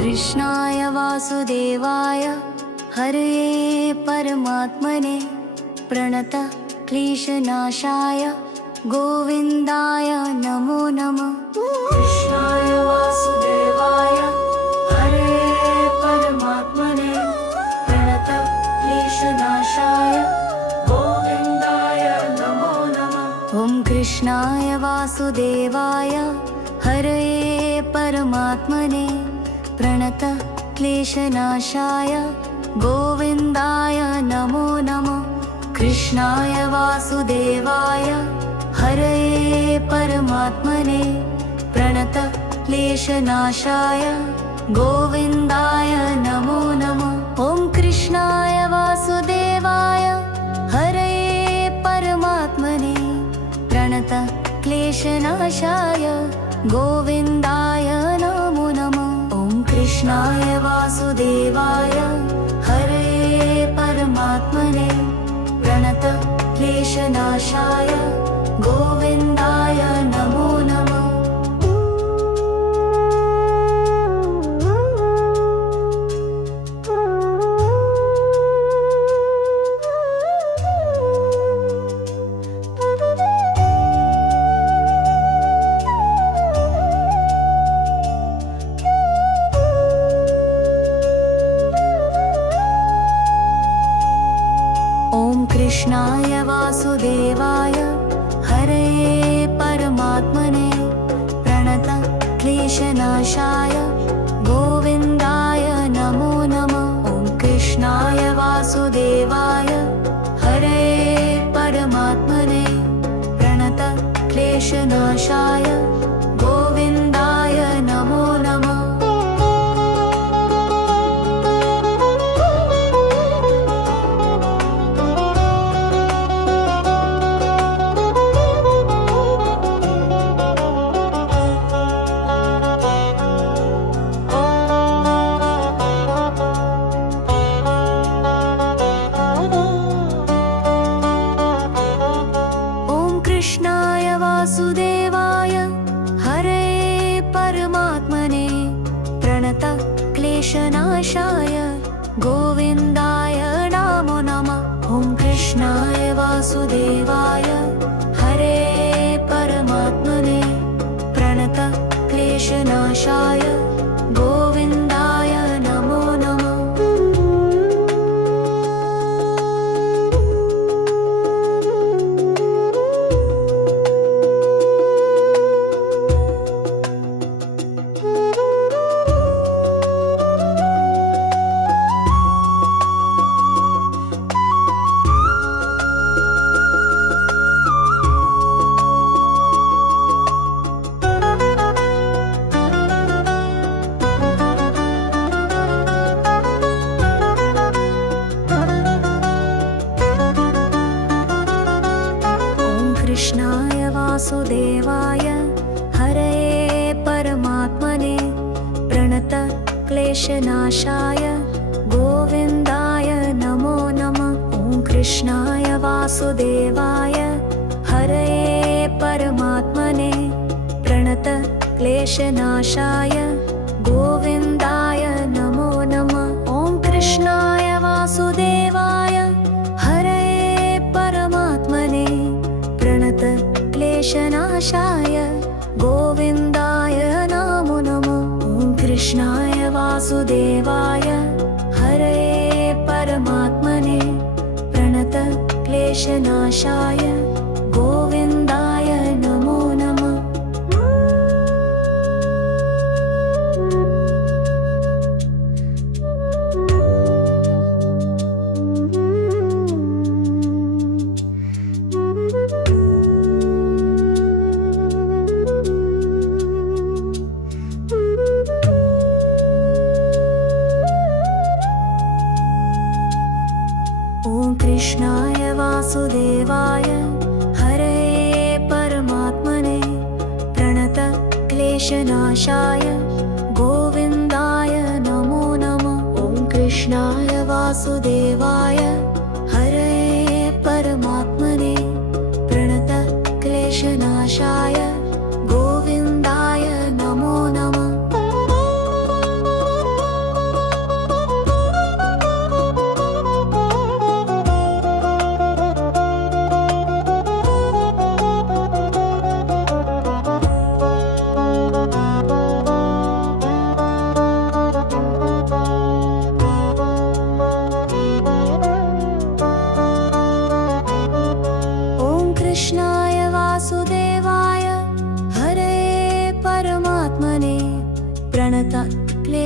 कृष्णाय वासुदेवाय हरये परमात्मने प्रणत क्लेशनाशाय गोविन्दाय नमो नमः। कृष्णाय वासुदेवाय हरये परमात्मने प्रणत क्लेशनाशाय गोविन्दाय नमो नमः। ॐ कृष्णाय वासुदेवाय हरये परमात्मने प्रणत क्लेशनाशाय गोविन्दाय नमो नमः। कृष्णाय वासुदेवाय हरये परमात्मने प्रणत क्लेशनाशाय गोविन्दाय नमो नमः। ॐ कृष्णाय वासुदेवाय हरये परमात्मने प्रणत क्लेशनाशाय गोविन्दाय नमो नमः। ॐ कृष्णाय वासुदेवाय हरये परमात्मने प्रणत क्लेशनाशाय गोविन्दाय नमो नमः। कृष्णाय वासुदेवाय हरये परमात्मने प्रणत क्लेशनाशाय गोविन्दाय नमो नमः। ॐ कृष्णाय वासुदेवाय हरये परमात्मने प्रणत क्लेशनाशाय गोविन्दाय नमो नमः। कृष्णाय वासुदेवाय हरये परमात्मने प्रणत क्लेशनाशाय गोविन्दाय नमो नमः। ॐ कृष्णाय वासुदेवाय हरये परमात्मने प्रणत क्लेशनाशाय गोविन्दाय नमो नमः। कृष्णाय वासुदेवाय हरये परमात्मने प्रणत क्लेशनाशाय गोविन्दाय नमो नमः। ॐ कृष्णाय वासुदेवाय हरये परमात्मने प्रणत क्लेशनाशाय गोविन्दाय नमो नमः। ॐ कृष्णाय वासुदेवाय हरये परमात्मने प्रणत क्लेशनाशाय गोविन्दाय नमो नमः। ॐ कृष्णाय वासुदेवाय हरये परमात्मने प्रणत क्लेशनाशाय गोविन्दाय नमो नमः। कृष्णाय वासुदेवाय हरये परमात्मने प्रणत क्लेशनाशाय गोविन्दाय नमो नमः। ॐ कृष्णाय वासुदेवाय हरये परमात्मने प्रणत क्लेशनाशाय गोविन्दाय नमो नमः।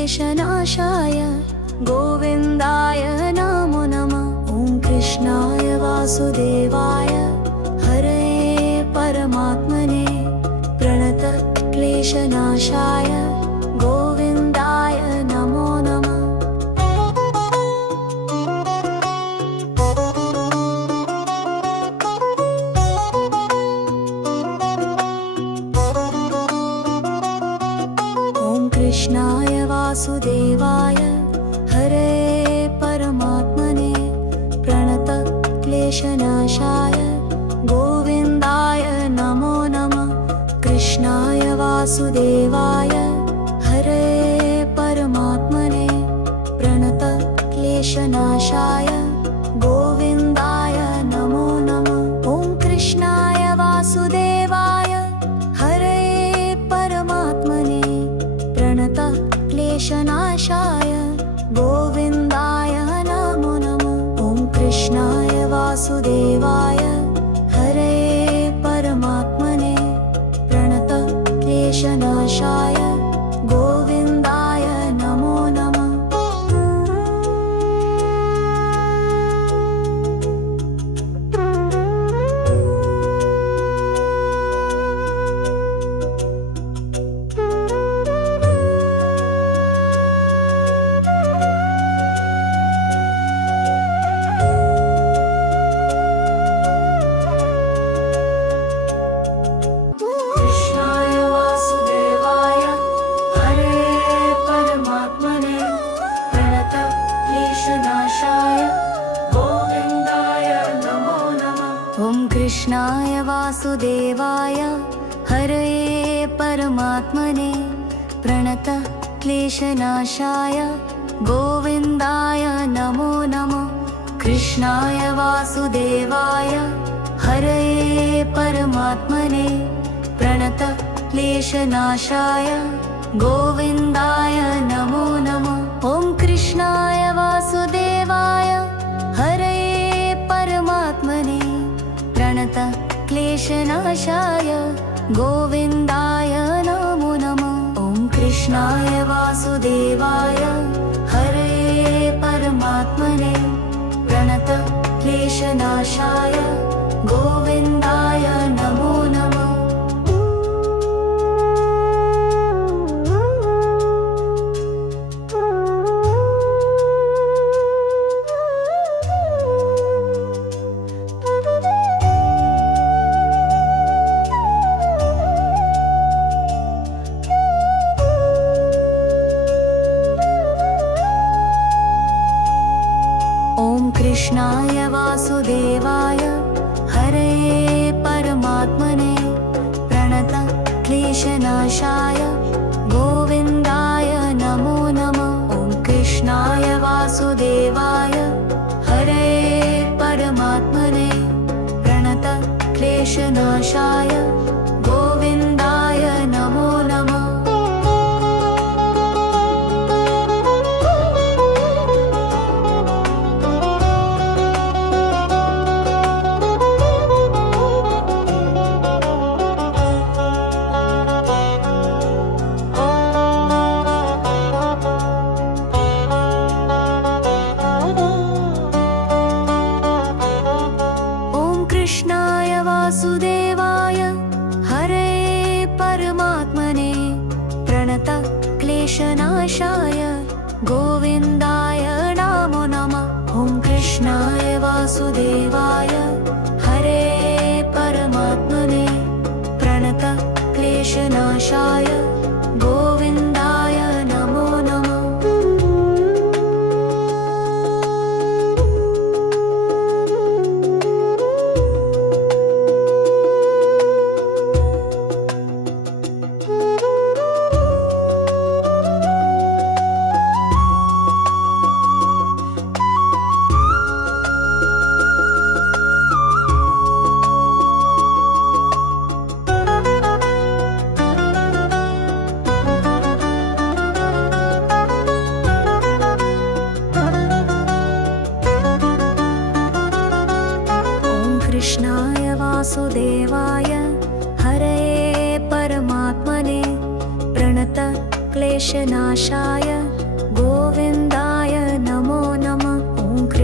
क्लेशनाशाय गोविन्दाय नमो नमः। ॐ कृष्णाय वासुदेवाय हरये परमात्मने प्रणतक्लेशनाशाय गोविन्दाय नमो नमः। ॐ कृष्णाय वासुदेवाय हरये परमात्मने प्रणतक्लेशनाशाय गोविन्दाय नमो नमः। कृष्णाय वासुदेवाय हरये परमात्मने प्रणतक्लेशनाशाय गोविन्दाय नमो नमः। ॐ कृष्णाय वासुदेवाय हरये परमात्मने प्रणतक्लेशनाशाय गोविन्दाय नमो नमः। ॐ कृष्णाय वासुदेवाय हरये परमात्मने प्रणतक्लेशनाशाय गोविन्दाय नमो नमः। कृष्णाय वासुदेवाय हरये परमात्मने प्रणतक्लेशनाशाय गोविन्दाय नमो नमः। ॐ कृष्णाय वासुदेवाय हरये परमात्मने प्रणतक्लेशनाशाय गोविन्दाय नमो नमः। कृष्णाय वासुदेवाय हरये परमात्मने प्रणतक्लेशनाशाय गोविन्दाय नमो नमः। ॐ कृष्णाय वासुदेवाय हरये परमात्मने प्रणतक्लेशनाशाय गोविन्दाय नमो नमः। ॐ कृष्णाय वासुदेवाय हरये परमात्मने प्रणतक्लेशनाशाय गोविन्दाय नमो नमः। ॐ कृष्णाय वासुदेवाय हरये परमात्मने प्रणतक्लेशनाशाय गोविन्दाय नमो नमः। ॐ कृष्णाय वासुदेवाय हरये परमात्मने प्रणतक्लेशनाशाय गोविन्दाय नमो नमः। कृष्णाय वासुदेवाय हरये परमात्मने प्रणतक्लेशनाशाय गोविन्दाय नमो नमः। ॐ कृष्णाय वासुदेवाय हरये परमात्मने प्रणतक्लेशनाशाय गोविन्दाय नमो नमः। कृष्णाय वासुदेवाय हरये परमात्मने प्रणतक्लेशनाशाय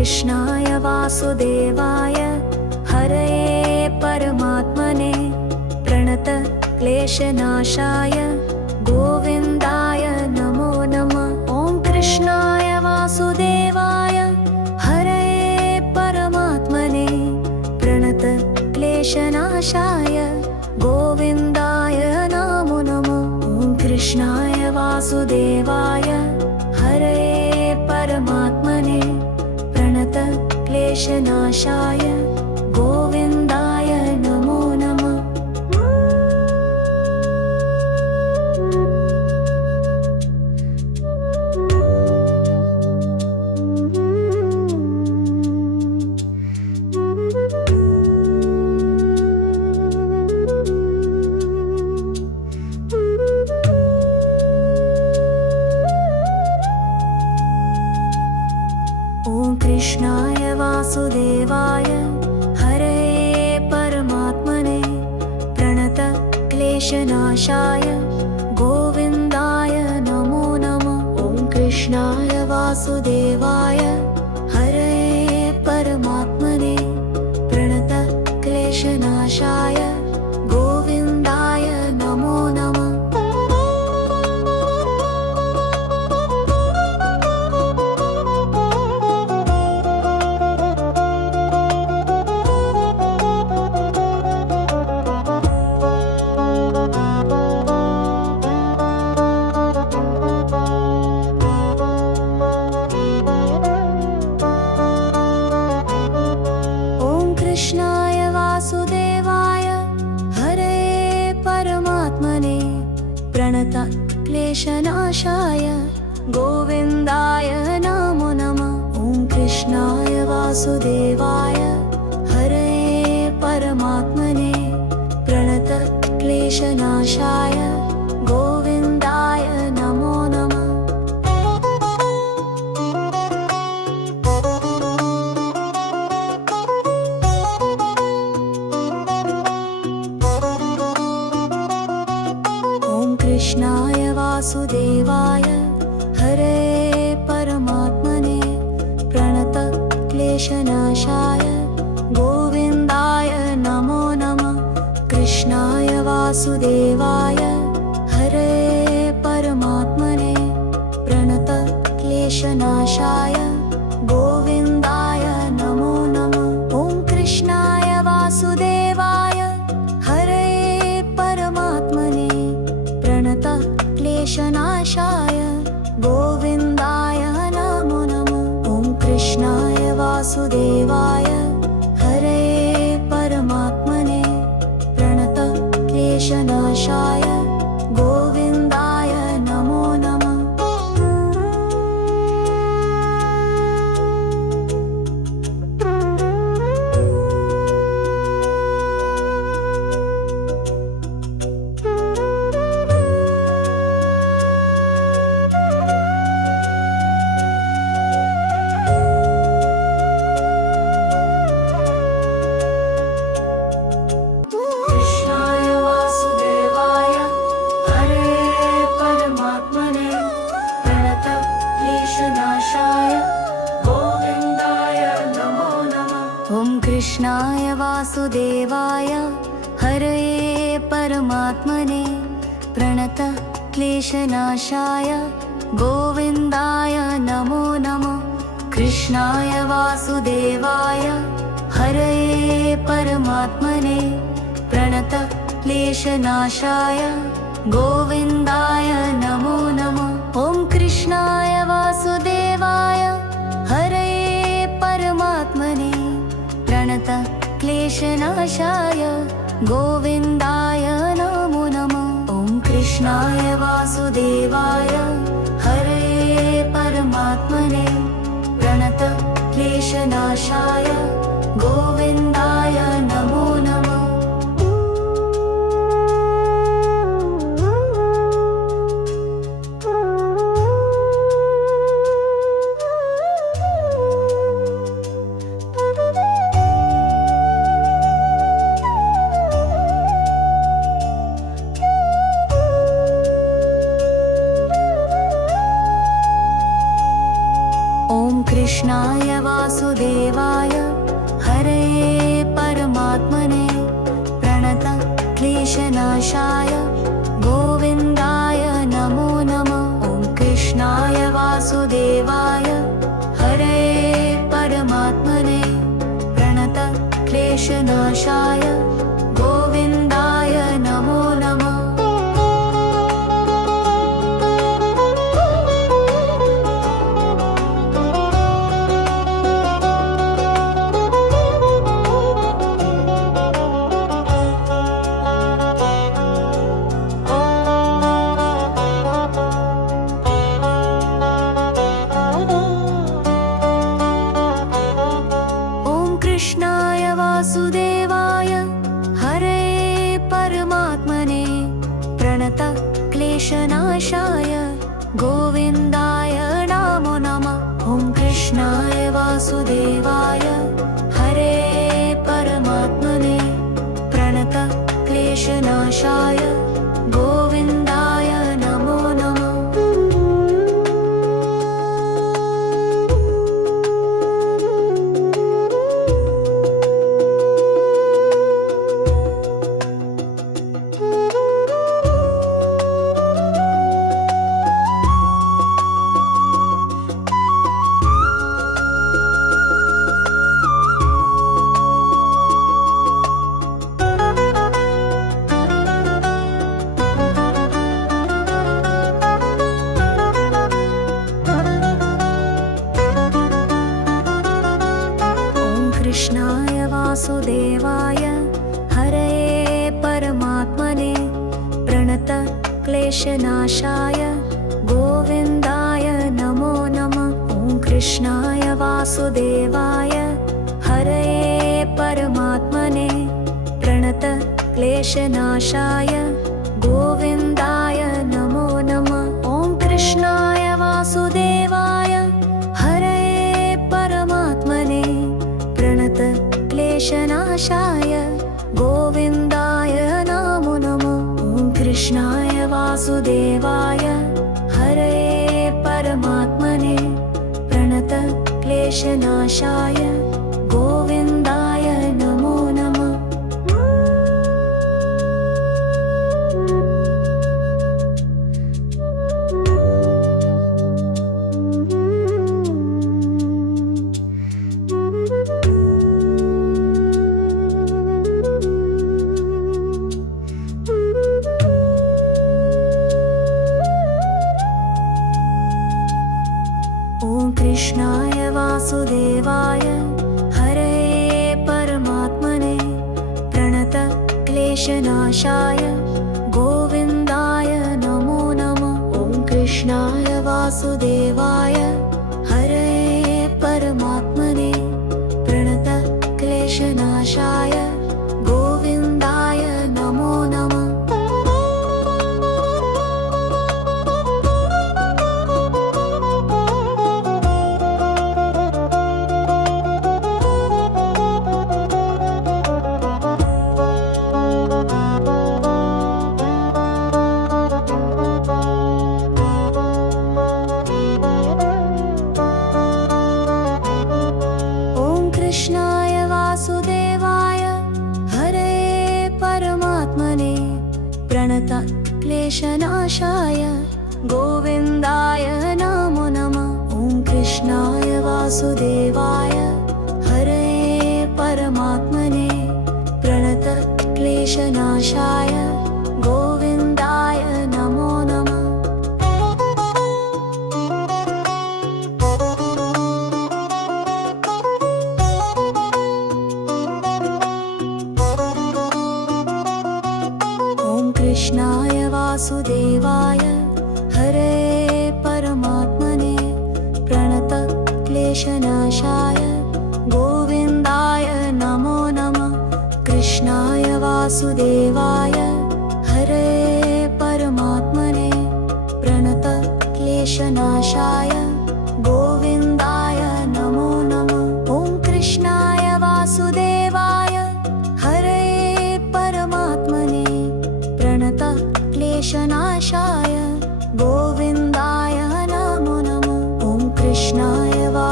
कृष्णाय वासुदेवाय हरये परमात्मने प्रणत क्लेशनाशाय गोविन्दाय नमो नमः। ॐ कृष्णाय वासुदेवाय हरये परमात्मने प्रणत क्लेशनाशाय गोविन्दाय नमो नमः। ॐ कृष्णाय वासुदेवाय हरये परमात्मने प्रणत क्लेशनाशाय गोविन्दाय नमो नमः। ॐ कृष्णाय वासुदेवाय हरये परमात्मने प्रणत क्लेशनाशाय गोविन्दाय नमो नमः। ॐ कृष्णाय वासुदेवाय हरये परमात्मने प्रणत क्लेशनाशाय गोविन्दाय नमो नमः। ॐ कृष्णाय वासुदेवाय हरये परमात्मने प्रणत क्लेशनाशाय गोविन्दाय नमो नमः। ॐ कृष्णाय वासुदेवाय हरये परमात्मने प्रणत क्लेशनाशाय गोविन्दाय नमो नमः। ॐ कृष्णाय वासुदेवाय हरये परमात्मने प्रणत क्लेशनाशाय गोविन्दाय नमो नमः। कृष्णाय वासुदेवाय हरये परमात्मने प्रणत क्लेशनाशाय गोविन्दाय नमो नमः। ॐ कृष्णाय वासुदेवाय हरये परमात्मने प्रणत क्लेशनाशाय गोविन्दाय नमो नमः। ॐ कृष्णाय वासुदेवाय हरये परमात्मने प्रणत क्लेशनाशाय गोविन्दाय नमो नमः। कृष्णाय वासुदेवाय हरये परमात्मने प्रणत क्लेशनाशाय गोविन्दाय नमो नमः। ॐ कृष्णाय वासुदेवाय हरये परमात्मने प्रणत क्लेशनाशाय गोविन्दाय नमो नमः। कृष्णाय वासुदेवाय हरये परमात्मने प्रणत क्लेशनाशाय गोविन्दाय नमो नमः। ॐ कृष्णाय वासुदेवाय हरये परमात्मने प्रणत क्लेशनाशाय गोविन्दाय नमो नमः। ॐ कृष्णाय वासुदेवाय हरये परमात्मने प्रणत क्लेशनाशाय गोविन्दाय नमो नमः। कृष्णाय वासुदेवाय हरे परमात्मने प्रणत क्लेशनाशाय गोविन्दाय नमो नमः। ॐ कृष्णाय वासुदेवाय हरे परमात्मने प्रणत क्लेशनाशाय गोविन्दाय नमो नमः। कृष्णाय वासुदेवाय हरे परमात्मने प्रणत क्लेशनाशाय गोविन्दाय नमो नमः। ॐ कृष्णाय वासुदेवाय हरे परमात्मने प्रणत क्लेशनाशाय गोविन्दाय नमो नमः। कृष्णाय वासुदेवाय हरे परमात्मने प्रणत क्लेशनाशाय गोविन्दाय नमो नमः। ॐ कृष्णाय वासुदेवाय हरे परमात्मने प्रणत क्लेशनाशाय गोविन्दाय नमो नमः। ॐ कृष्णाय वासुदेवाय हरे परमात्मने प्रणत क्लेशनाशाय गोविन्दाय नमो नमः। ॐ कृष्णाय वासुदेवाय हरे परमात्मने प्रणत क्लेशनाशाय गोविन्दाय नमो नमः। कृष्णाय वासुदेवाय हरे परमात्मने प्रणत क्लेशनाशाय गोविन्दाय नमो नमः। ॐ कृष्णाय वासुदेवाय हरे परमात्मने प्रणत क्लेशनाशाय गोविन्दाय नमो नमः। कृष्णाय वासुदेवाय हरे परमात्मने प्रणत क्लेशनाशाय गोविन्दाय नमो नमः। ॐ कृष्णाय वासुदेवाय हरे परमात्मने प्रणत क्लेशनाशाय गोविन्दाय नमो नमः। कृष्णाय वासुदेवाय हरे परमात्मने प्रणत क्लेशनाशाय गोविन्दाय नमो नमः। कृष्णाय वासुदेवाय हरे परमात्मने प्रणत क्लेशनाशाय गोविन्दाय नमो नमः। ॐ कृष्णाय वासुदेवाय हरे परमात्मने प्रणत क्लेशनाशाय गोविन्दाय नमो नमः। ॐ कृष्णाय वासुदेवाय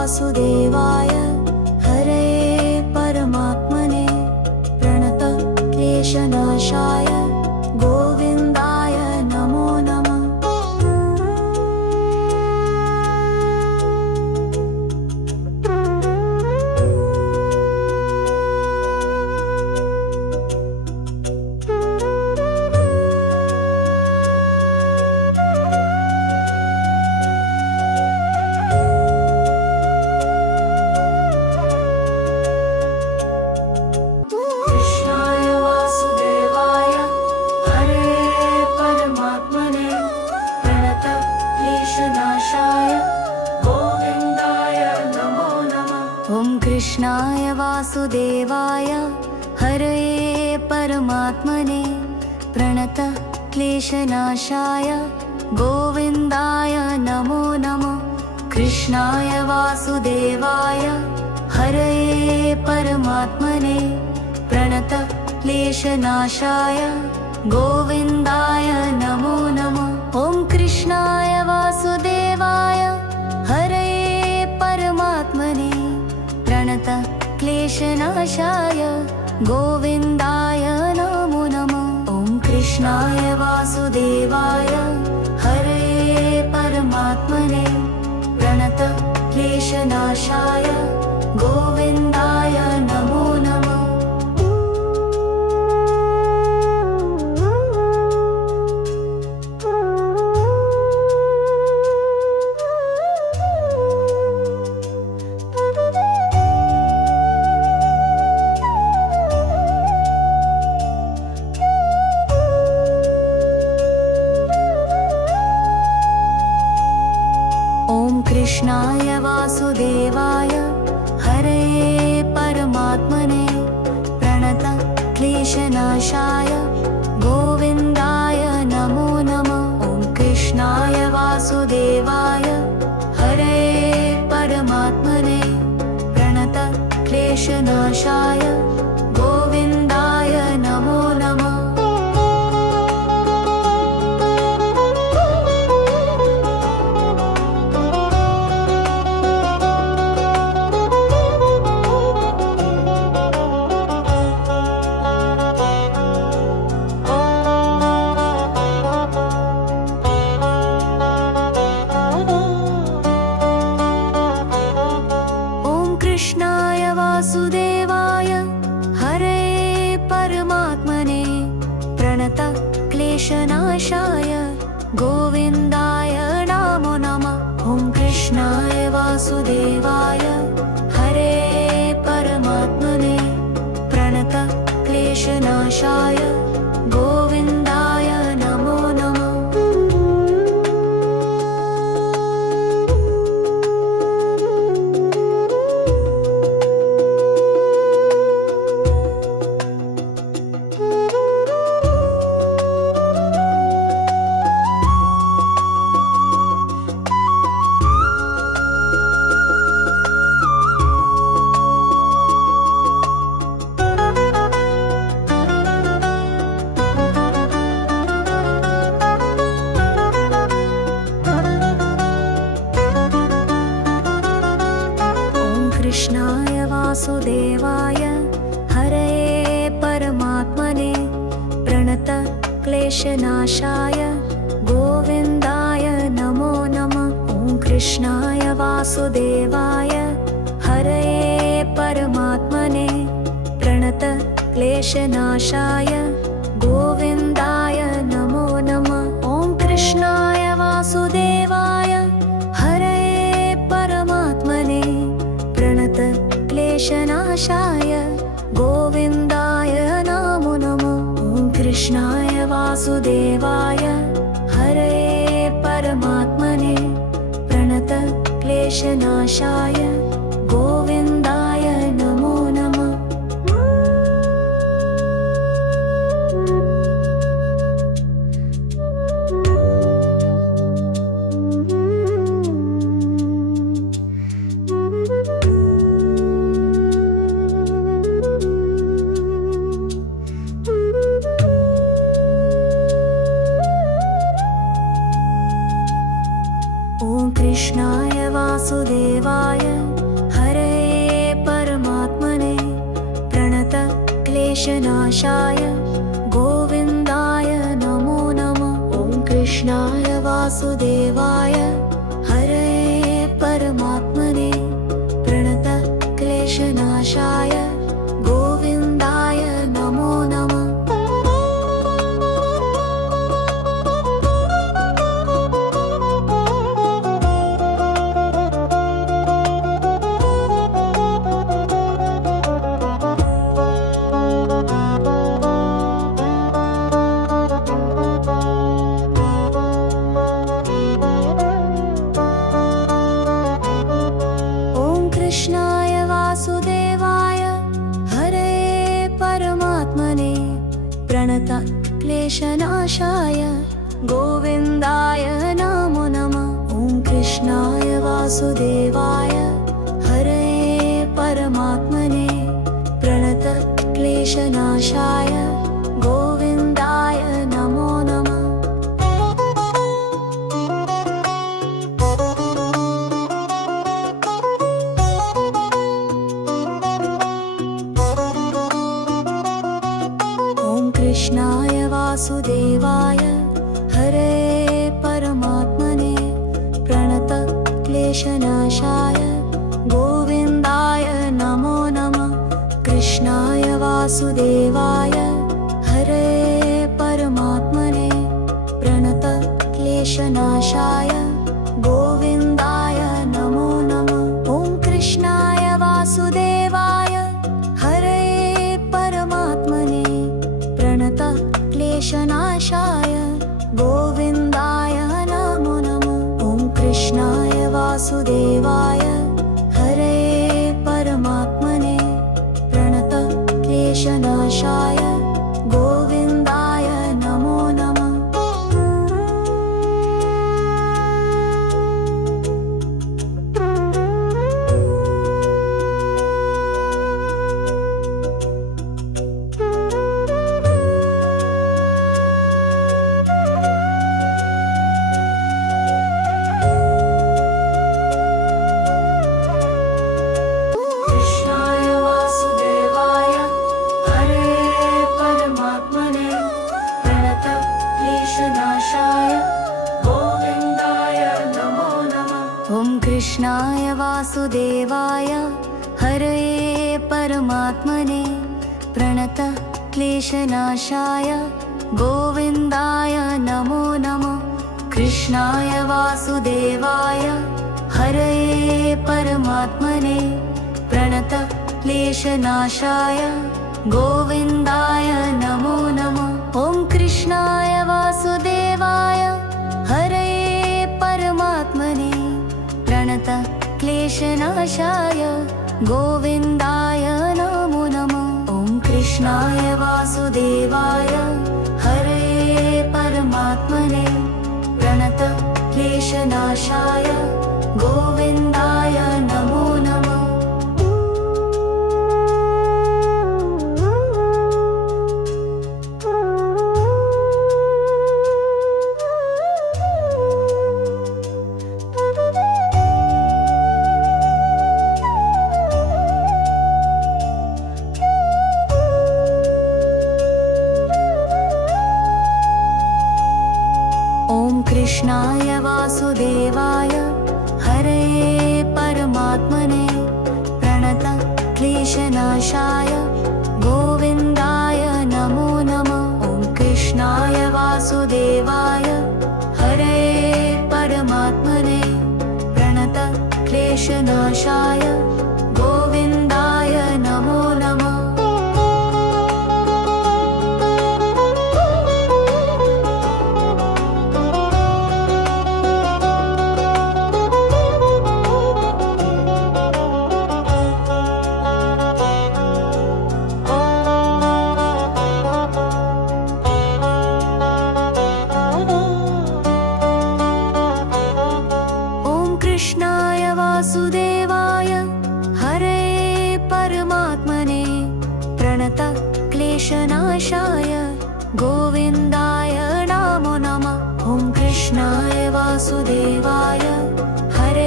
वासुदेवाय हरे परमात्मने प्रणतक्लेशनाशाय गोविन्दाय नमो नमः। कृष्णाय वासुदेवाय हरे परमात्मने प्रणतक्लेशनाशाय गोविन्दाय नमो नमः। कृष्णाय वासुदेवाय हरे परमात्मने प्रणतक्लेशनाशाय गोविन्दाय नमो नमः। ॐ कृष्णाय वासुदेवाय हरे परमात्मने प्रणतक्लेशनाशाय गोविन्दाय नमो नमः। ॐ कृष्णाय वासुदेवाय हरे परमात्मने प्रणतक्लेशनाशाय गोविन्दाय नमो नमः। कृष्णाय वासुदेवाय हरे परमात्मने प्रणतक्लेशनाशाय गोविन्दाय नमो नमः। ॐ कृष्णाय वासुदेवाय हरे परमात्मने प्रणतक्लेशनाशाय गोविन्दाय नमो नमः। कृष्णाय वासुदेवाय हरे परमात्मने प्रणतक्लेशनाशाय गोविन्दाय नमो नमः। ॐ कृष्णाय वासुदेवाय हरे परमात्मने प्रणतक्लेशनाशाय गोविन्दाय नमो नमः। कृष्णाय वासुदेवाय हरे परमात्मने प्रणतक्लेशनाशाय गोविन्दाय नमो नमः। ॐ कृष्णाय वासुदेवाय हरे परमात्मने प्रणतक्लेशनाशाय गोविन्दाय नमो नमः। ॐ कृष्णाय वासुदेवाय हरे परमात्मने प्रणतक्लेशनाशाय गोविन्दाय नमो नमः। ॐ कृष्णाय वासुदेवाय हरे परमात्मने प्रणतक्लेशनाशाय गोविन्दाय नमो नमः। कृष्णाय वासुदेवाय हरये परमात्मने प्रणत क्लेशनाशाय गोविन्दाय नमो नमः। ॐ कृष्णाय वासुदेवाय हरये परमात्मने प्रणत क्लेशनाशाय गोविन्दाय नमो नमः। कृष्णाय वासुदेवाय हरये परमात्मने प्रणत क्लेशनाशाय गोविन्दाय नमो नमः। ॐ कृष्णाय वासुदेवाय हरये परमात्मने प्रणत क्लेशनाशाय गोविन्दाय नमो नमः। कृष्णाय वासुदेवाय हरये परमात्मने प्रणत क्लेशनाशाय गोविन्दाय नमो नमः। कृष्णाय वासुदेवाय हरये परमात्मने प्रणत क्लेशनाशाय गोविन्दाय नमो नमः। ॐ कृष्णाय वासुदेवाय हरये परमात्मने प्रणत क्लेशनाशाय गोविन्दाय नमो नमः। ॐ कृष्णाय वासुदेवाय हरये परमात्मने प्रणत क्लेशनाशाय गोविन्दाय नमो नमः। कृष्णाय वासुदेवाय हरये परमात्मने प्रणत क्लेशनाशाय गोविन्दाय नमो नमः। कृष्णाय वासुदेवाय हरये परमात्मने प्रणत क्लेशनाशाय गोविन्दाय नमो नमः। ॐ कृष्णाय वासुदेवाय हरये परमात्मने प्रणत क्लेशनाशाय गोविन्दाय नमो नमः। ॐ कृष्णाय वासुदेवाय हरये परमात्मने प्रणत क्लेशनाशाय गोविन्दाय नमो नमः। कृष्णाय वासुदेवाय हरये परमात्मने प्रणत क्लेशनाशाय गोविन्दाय नमो नमः। ॐ कृष्णाय वासुदेवाय हरये परमात्मने प्रणत क्लेशनाशाय गोविन्दाय नमो नमः। कृष्णाय वासुदेवाय हरये परमात्मने प्रणत क्लेशनाशाय गोविन्दाय नमो नमः। ॐ कृष्णाय वासुदेवाय हरये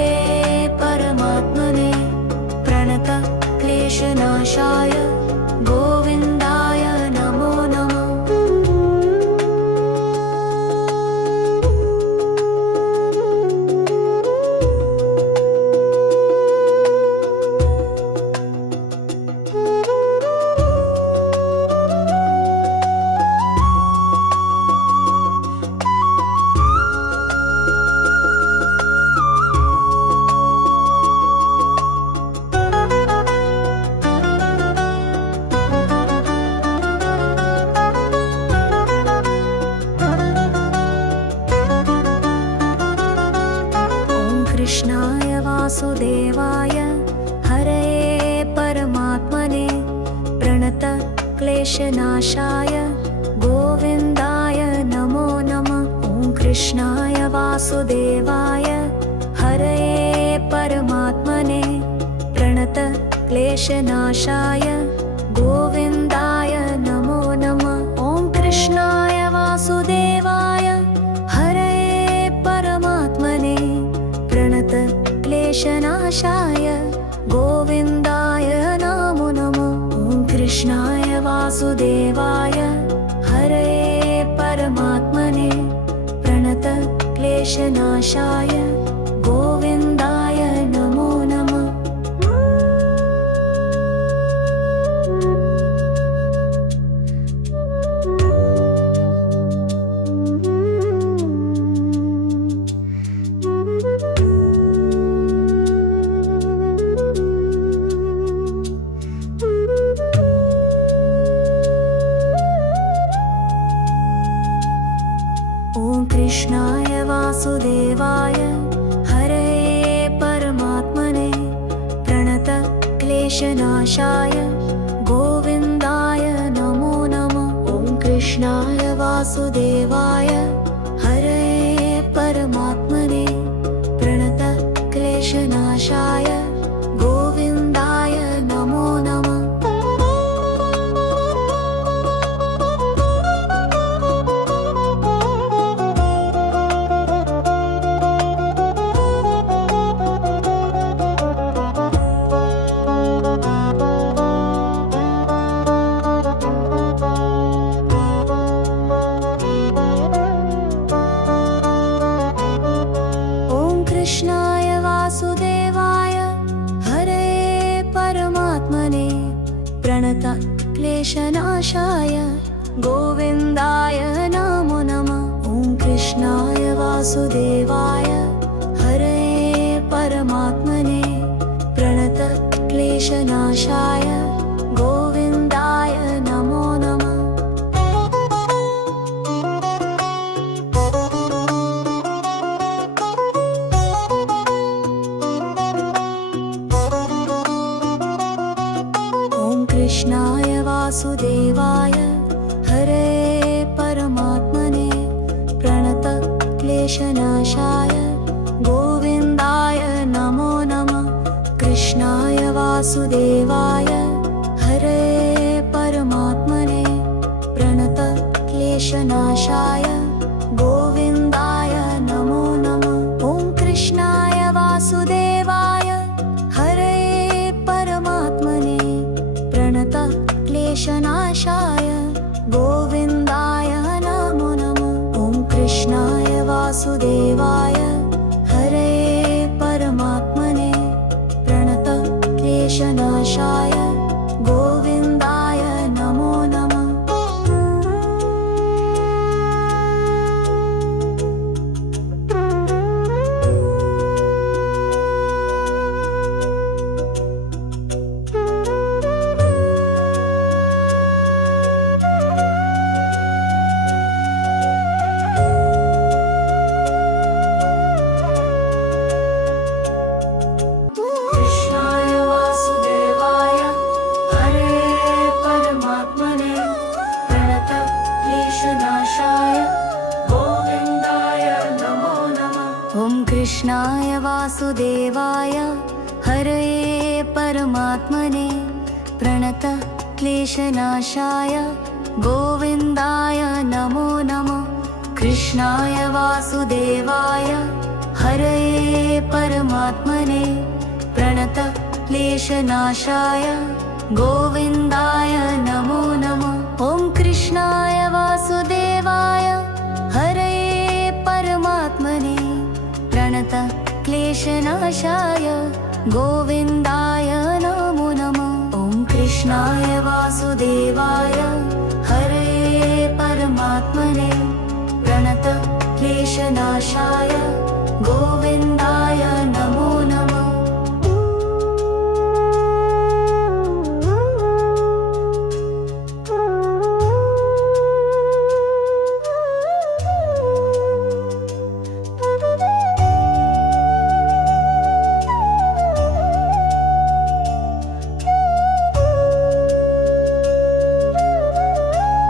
क्लेशनाशाय गोविन्दाय नमो नमः। ॐ कृष्णाय वासुदेवाय हरये परमात्मने प्रणत क्लेशनाशाय गोविन्दाय नमो नमः। ॐ कृष्णाय वासुदेवाय हरये परमात्मने प्रणत क्लेशनाशाय गोविन्दाय नमो नमः। ॐ कृष्णाय वासुदेवाय हरये परमात्मने प्रणत क्लेशनाशाय गोविन्दाय नमो नमः। ॐ कृष्णाय वासुदेवाय हरये परमात्मने प्रणत क्लेशनाशाय गोविन्दाय नमो नमः। ॐ कृष्णाय वासुदेवाय हरये परमात्मने प्रणत क्लेशनाशाय गोविन्दाय नमो नमः। कृष्णाय वासुदेवाय हरये परमात्मने प्रणत क्लेशनाशाय गोविन्दाय नमो नमः। ॐ कृष्णाय वासुदेवाय हरये परमात्मने प्रणत क्लेशनाशाय गोविन्दाय नमो नमः। कृष्णाय वासुदेवाय हरये परमात्मने प्रणत क्लेशनाशाय गोविन्दाय नमो नमः। कृष्णाय वासुदेवाय हरये परमात्मने प्रणत क्लेशनाशाय गोविन्दाय नमो नमः। ॐ कृष्णाय वासुदेवाय हरये परमात्मने प्रणत क्लेशनाशाय गोविन्दाय नमो नमः। ॐ कृष्णाय वासुदेवाय हरये परमात्मने प्रणत क्लेशनाशाय गोविन्दाय नमो नमः। कृष्णाय वासुदेवाय हरये परमात्मने प्रणत क्लेशनाशाय गोविन्दाय नमो नमः। कृष्णाय वासुदेवाय हरये परमात्मने प्रणत क्लेशनाशाय गोविन्दाय नमो नमः। ॐ कृष्णाय वासुदेवाय हरये परमात्मने प्रणत क्लेशनाशाय गोविन्दाय नमो नमः। ॐ कृष्णाय वासुदेवाय हरये परमात्मने प्रणत क्लेशनाशाय गोविन्दाय नमो नमः।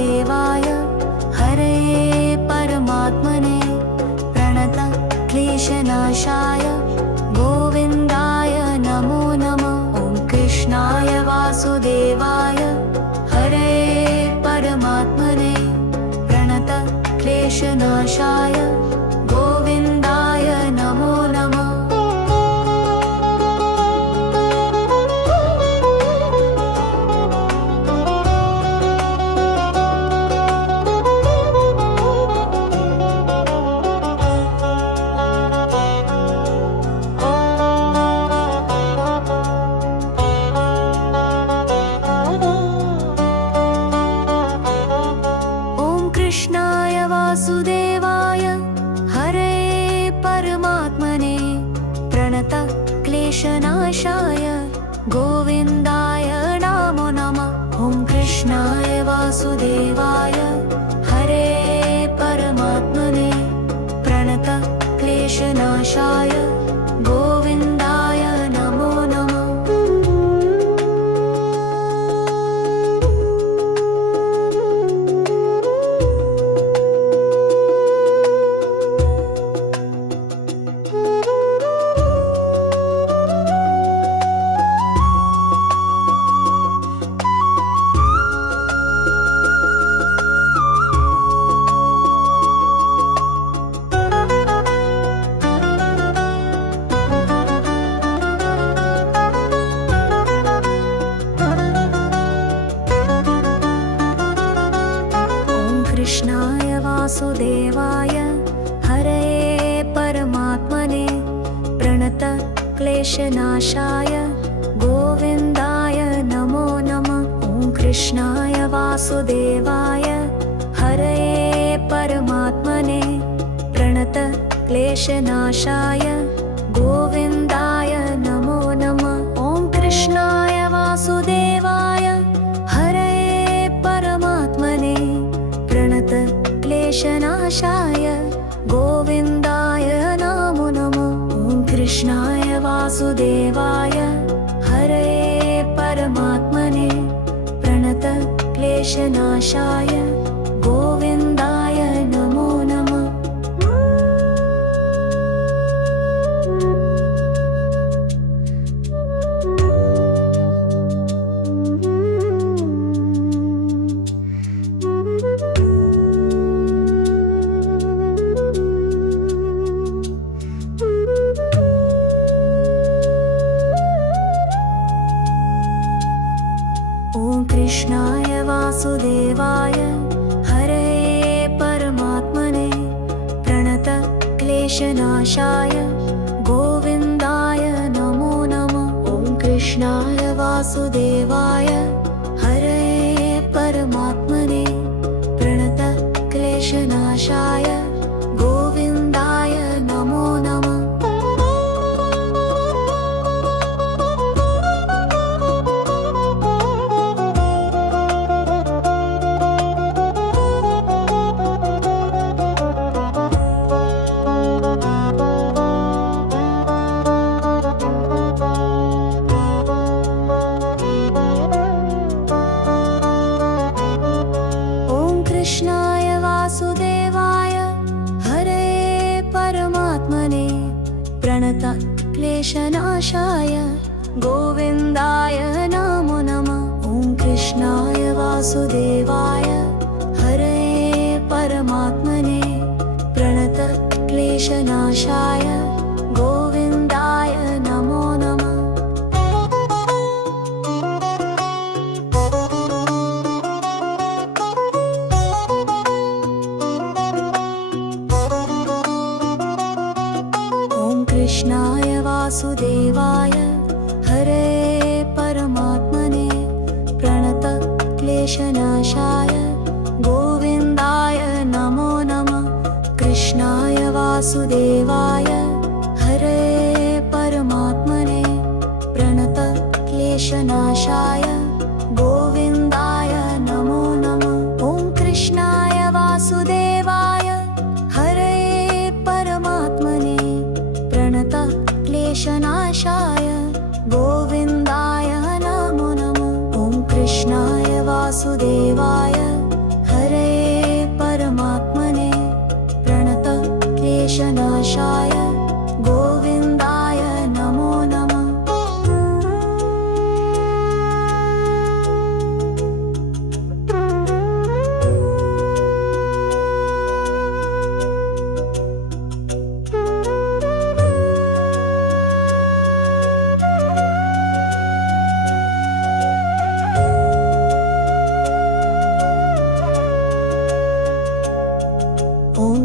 वासुदेवाय हरये परमात्मने प्रणत क्लेशनाशाय गोविन्दाय नमो नमः। ॐ कृष्णाय वासुदेवाय हरये परमात्मने प्रणत क्लेशनाशाय गोविन्दाय नमो नमः। कृष्णाय वासुदेवाय हरये परमात्मने प्रणत क्लेशनाशाय गोविन्दाय नमो नमः। ॐ कृष्णाय वासुदेवाय हरये परमात्मने प्रणत क्लेशनाशाय गोविन्दाय नमो नमः। कृष्णाय वासुदेवाय हरये परमात्मने प्रणत क्लेशनाशाय गोविन्दाय नमो नमः। ॐ कृष्णाय वासुदेवाय हरये परमात्मने प्रणत क्लेशनाशाय गोविन्दाय नमो नमः। ॐ कृष्णाय वासुदेवाय हरये परमात्मने प्रणत क्लेशनाशाय गोविन्दाय नमो नमः। ॐ कृष्णाय वासुदेवाय हरये परमात्मने प्रणत क्लेशनाशाय गोविन्दाय नमो नमः। ॐ कृष्णाय वासुदेवाय हरये परमात्मने प्रणत क्लेशनाशाय गोविन्दाय नमो नमः। ॐ कृष्णाय वासुदेवाय हरये परमात्मने प्रणत क्लेशनाशाय गोविन्दाय नमो नमः। कृष्णाय वासुदेवाय हरये परमात्मने प्रणत क्लेशनाशाय गोविन्दाय नमो नमः। ॐ कृष्णाय वासुदेवाय हरये परमात्मने प्रणत क्लेशनाशाय गोविन्दाय नमो नमः। कृष्णाय वासुदेवाय हरये परमात्मने प्रणत क्लेशनाशाय गोविन्दाय नमो नमः। कृष्णाय वासुदेवाय हरये परमात्मने प्रणत क्लेशनाशाय गोविन्दाय नमो नमः। ॐ कृष्णाय वासुदेवाय हरये परमात्मने प्रणत क्लेशनाशाय गोविन्दाय नमो नमः। ॐ कृष्णाय वासुदेवाय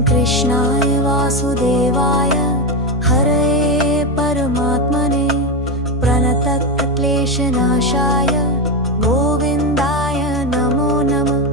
कृष्णाय वासुदेवाय हरये परमात्मने प्रणतक्लेशनाशाय गोविन्दाय